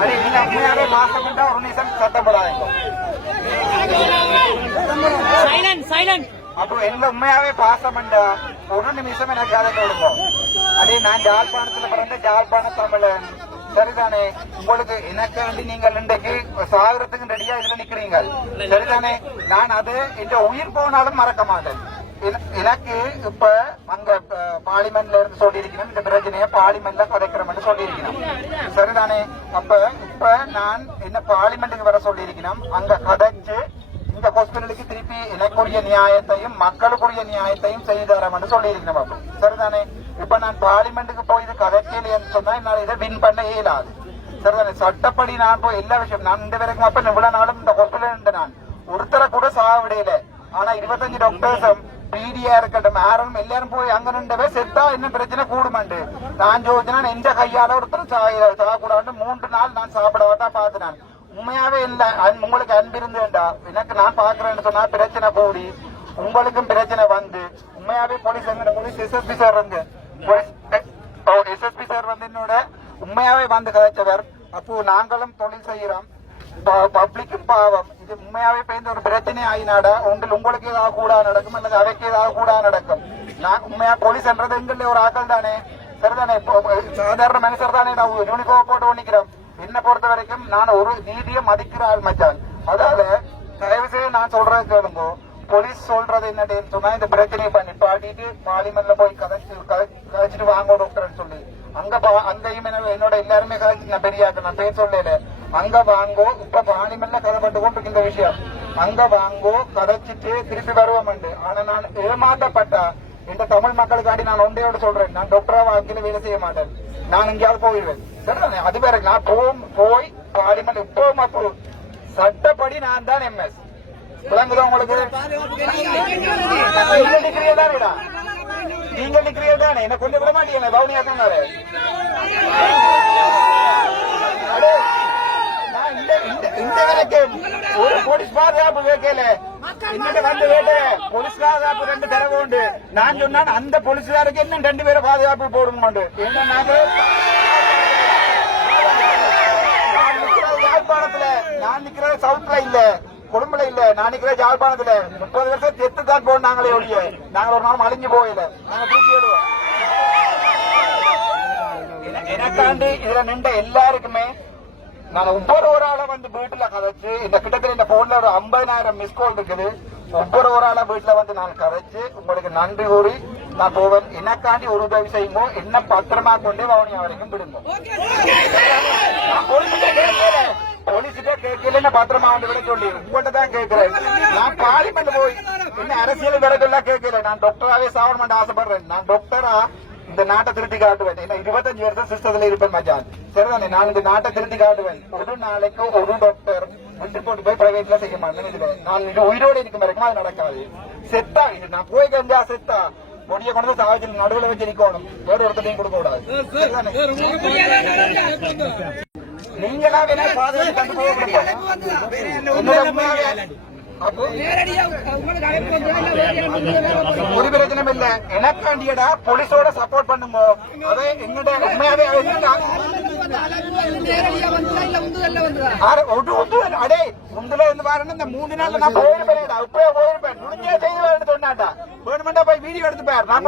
அடி நீங்க உண்மையாவே பாசம் ஒரு நிமிஷம் சத்தப்படாதீங்க சைலண்ட் சைலண்ட் அப்போ என்ன உண்மையாவே பாசமண்டா ஒரு நிமிஷம் எனக்கு அதை கொடுங்க அடே நான் ஜாழ்ப்பாணத்துல பிறந்த ஜாழ்ப்பாண தமிழன் சரிதானே உங்களுக்கு எனக்கு வேண்டி நீங்கள் இன்றைக்கு சாகரத்துக்கு ரெடியா இதுல நிக்கிறீங்க சரிதானே நான் அது என்ற உயிர் போனாலும் மறக்க மாட்டேன் எனக்கு இப்ப அங்க பார்லிமெண்ட்ல இருந்து சொல்லியிருக்கணும் இந்த பிரச்சனையை பார்லிமெண்ட்ல கதைக்கிறோம்னு சொல்லியிருக்கணும் சரிதானே? அப்ப இப்ப நான் என்ன பார்லிமெண்ட்டுக்கு வர சொல்லியிருக்கணும் அங்க கதைச்சு இந்த ஹாஸ்பிட்டலுக்கு திருப்பி எனக்குரிய நியாயத்தையும் மக்களுக்குரிய நியாயத்தையும் செய்து தரம்னு சொல்லியிருக்கணும் அப்ப சரிதானே? இப்ப நான் பார்லிமெண்ட்டுக்கு போய் இது கதைக்கலைன்னு சொன்னா என்னால் இதை வின் பண்ண இயலாது. சரிதானே? சட்டப்படி நான் போய் எல்லா விஷயம் நான் இந்த வரைக்கும் அப்ப இவ்வளவு நாளும் இந்த ஹாஸ்பிட்டல் நான். ஒருத்தரை கூட சாக விடையில ஆனா இருபத்தஞ்சு டாக்டர்ஸும் பிடியா இருக்கட்டும் யாரும் எல்லாரும் போய் அங்க நின்றவே செத்தா இன்னும் பிரச்சனை கூடுமாண்டு நான் ஜோதினா எந்த கையால ஒருத்தர் சாகக்கூடாது மூன்று நாள் நான் சாப்பிடவாட்டா பார்த்து நான் உண்மையாவே இல்ல அன்- உங்களுக்கு அன்பு இருந்துடா எனக்கு நான் பாக்குறேன்னு சொன்னா பிரச்சனை கூடி உங்களுக்கும் பிரச்சனை வந்து உண்மையாவே போலீஸ் எங்க போலீஸ் எஸ்எஸ்பி சார் வந்து போலீஸ் எஸ்எஸ்பி சார் வந்து என்னோட உண்மையாவே வந்து கதைச்சவர் அப்போ நாங்களும் தொழில் செய்யறோம் பப்ளிக்கும் பாவம் இது உண்மையாவே பேருந்து ஒரு பிரச்சனை ஆயினாடா உங்கள் உங்களுக்கு ஏதாவது கூட நடக்கும் அல்லது அவைக்கு ஏதாவது கூட நடக்கும் நான் உண்மையா போலீஸ் என்றது எங்கள்ல ஒரு ஆக்கள் தானே சரிதானே சாதாரண மனுஷர் தானே நான் யூனிஃபார்ம் போட்டு ஒண்ணிக்கிறோம் என்ன பொறுத்த வரைக்கும் நான் ஒரு நீதியை மதிக்கிற ஆள் மச்சான் அதாவது தயவு செய்து நான் சொல்றது கேளுங்க போலீஸ் சொல்றது என்னன்னு சொன்னா இந்த பிரச்சனையை பண்ணி பாடிட்டு பார்லிமெண்ட்ல போய் கதைச்சு கதைச்சிட்டு வாங்க டாக்டர்னு சொல்லி அங்க அங்கேயும் என்னோட எல்லாருமே கதைச்சு நான் பெரியாக்கு நான் பேர் சொல்லல அங்க வாங்கோ இப்ப பார்லிமெண்ட்ல கதைப்பட்டு கொண்டிருக்கின்ற விஷயம். அங்க வாங்கோ கதைச்சிட்டு திருப்பி வருவோம் ஆனா நான் ஏமாற்றப்பட்ட இந்த தமிழ் மக்களுக்காண்டி நான் ஒன்றையோட சொல்றேன். நான் டாக்டரா வாழ்க்கையில வேலை செய்ய மாட்டேன். நான் எங்கேயாவது போயிடுவேன். சரிதானே? அது வேற நான் போம் போய் பார்லிமெண்ட் இப்பவும் அப்போ. சட்டப்படி நான் தான் எம்எஸ் விளங்குதா உங்களுக்கு? நீங்க டிகிரியே தானேடா நீங்க டிகிரியே தானே? என்ன கொஞ்சம் விட மாட்டீங்க பவுனியா சொன்னாரு. இந்த வரைக்கும் ஒரு போலீஸ் பாதுகாப்பு வைக்கல இன்னைக்கு வந்து வேட்ட. போலீஸ் பாதுகாப்பு ரெண்டு தரவு உண்டு. நான் சொன்னான் அந்த போலீஸ்காருக்கு இன்னும் ரெண்டு பேரை பாதுகாப்பு போடணும் என்ன நாங்க நான் நிக்கிறது யாழ்ப்பாணத்துல நான் நிக்கிறது சவுத்ல இல்ல. கொழும்புல இல்ல. நான் நிக்கிறது யாழ்ப்பாணத்துல முப்பது வருஷம் செத்து தான் போனாங்களே ஒழிய நாங்க ஒரு நாள் அழிஞ்சு போயில நாங்க தூக்கி விடுவோம் என- எனக்காண்டி இதுல நின்ற எல்லாருக்குமே நான் ஒவ்வொரு ஒரு ஆளை வந்து வீட்டுல கதைச்சு இந்த கிட்டத்தட்ட இந்த போன்ல ஒரு ஐம்பதாயிரம் மிஸ் கால் இருக்குது. ஒவ்வொரு ஒரு ஆளை வீட்டுல வந்து நான் கதைச்சு உங்களுக்கு நன்றி கூறி நான் போவேன். எனக்காண்டி ஒரு உதவி செய்யுமோ என்ன பத்திரமா கொண்டு வவுனியா வரைக்கும் விடுங்க. நான் போலீஸ்கிட்ட கேட்கல. என்ன பத்திரமா வந்து விட சொல்லி. உங்கள்கிட்ட தான் கேட்கிறேன். நான் பார்லிமெண்ட் போய் என்ன அரசியல் விலகெல்லாம் கேட்கல. நான் டாக்டராவே சாவணும் ஆசைப்படுறேன். நான் டாக்டரா இந்த நாட்டை திருத்தி காட்டுவேன். ஏன்னா இருபத்தஞ்சு வருஷம் சிஸ்டத்துல இருப்பேன் மச்சான். சரிதானே? நான் இந்த நாட்டை திருத்தி காட்டுவேன். ஒரு நாளைக்கு ஒரு டாக்டர் விட்டு போட்டு போய் பிரைவேட்ல செய்ய மாட்டேன். நான் இது உயிரோடு இருக்கும்? வரைக்கும் அது நடக்காது. செத்தா இது நான் போய் கஞ்சா செத்தா பொடிய கொண்டு சாவச்சில் நடுவுல வச்சு நிக்கணும். வேற ஒருத்தரையும் கொடுக்க கூடாது? நீங்களா வேணா பாதுகாப்பு கண்டு போக என்னோட உண்மையாவே அப்போ ஒரு பிரச்சனையும் இல்ல எனக்காண்டியடா போலீஸோட சப்போர்ட் பண்ணுங்க. அதே எங்கிட்ட உண்மையாவே எங்கிட்ட ஆறு ஒன்று ஒன்று அடே உண்டுல இருந்து பாருங்க இந்த மூணு நாள்ல நான் போயிருப்பேன் இப்பவே போயிருப்பேன். முடிஞ்சே செய்வேன் சொன்னாண்டா வேணுமெண்டா போய் வீடியோ எடுத்து பாரு நான்